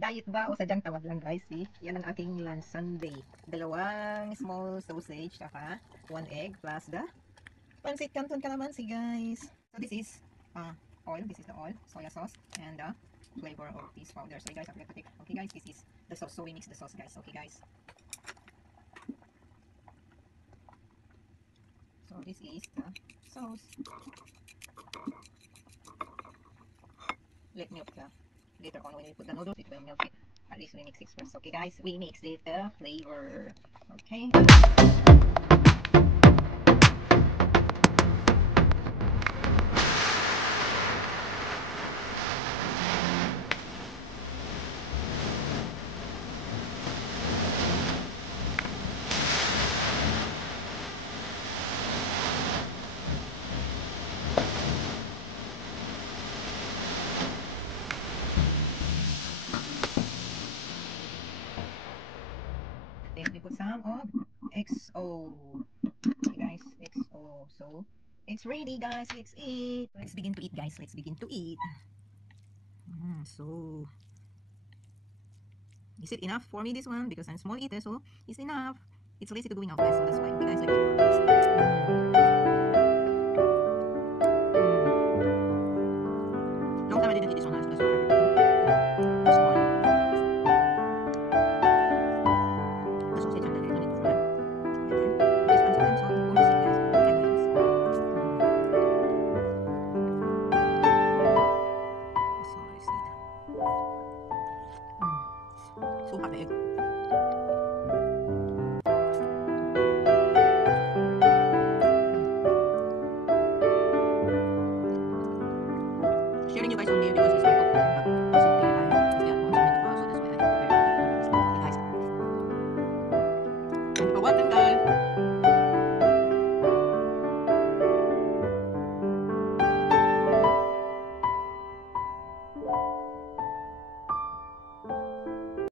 Diet ba o sadyang tawag lang guys? See? Yan ang aking lunch Sunday. Dalawang small sausage, saka 1 egg plus the pancit canton calamansi guys. So this is oil. This is the oil, soya sauce, and the flavor of this powder. So guys, I'm going to take. Okay guys, this is the sauce. So we mix the sauce guys. Okay guys. So this is the sauce. Let milk later on when we put the noodles, it will melt it. At least we mix it first. Okay guys, we mix it the flavor. Okay. Then we put some of XO. Okay guys, XO. So it's ready guys. Let's eat. Let's begin to eat guys. Let's begin to eat. So is it enough for me this one? Because I'm small eater, so it's enough. It's lazy to going out guys, so that's why. Okay guys, like long time I didn't eat this one, so that's why. This one. The sausage and the little bit fry. And then this one chicken, so only sweet guys. Okay guys. So I see it. So hot the egg. Sharing you guys only because it's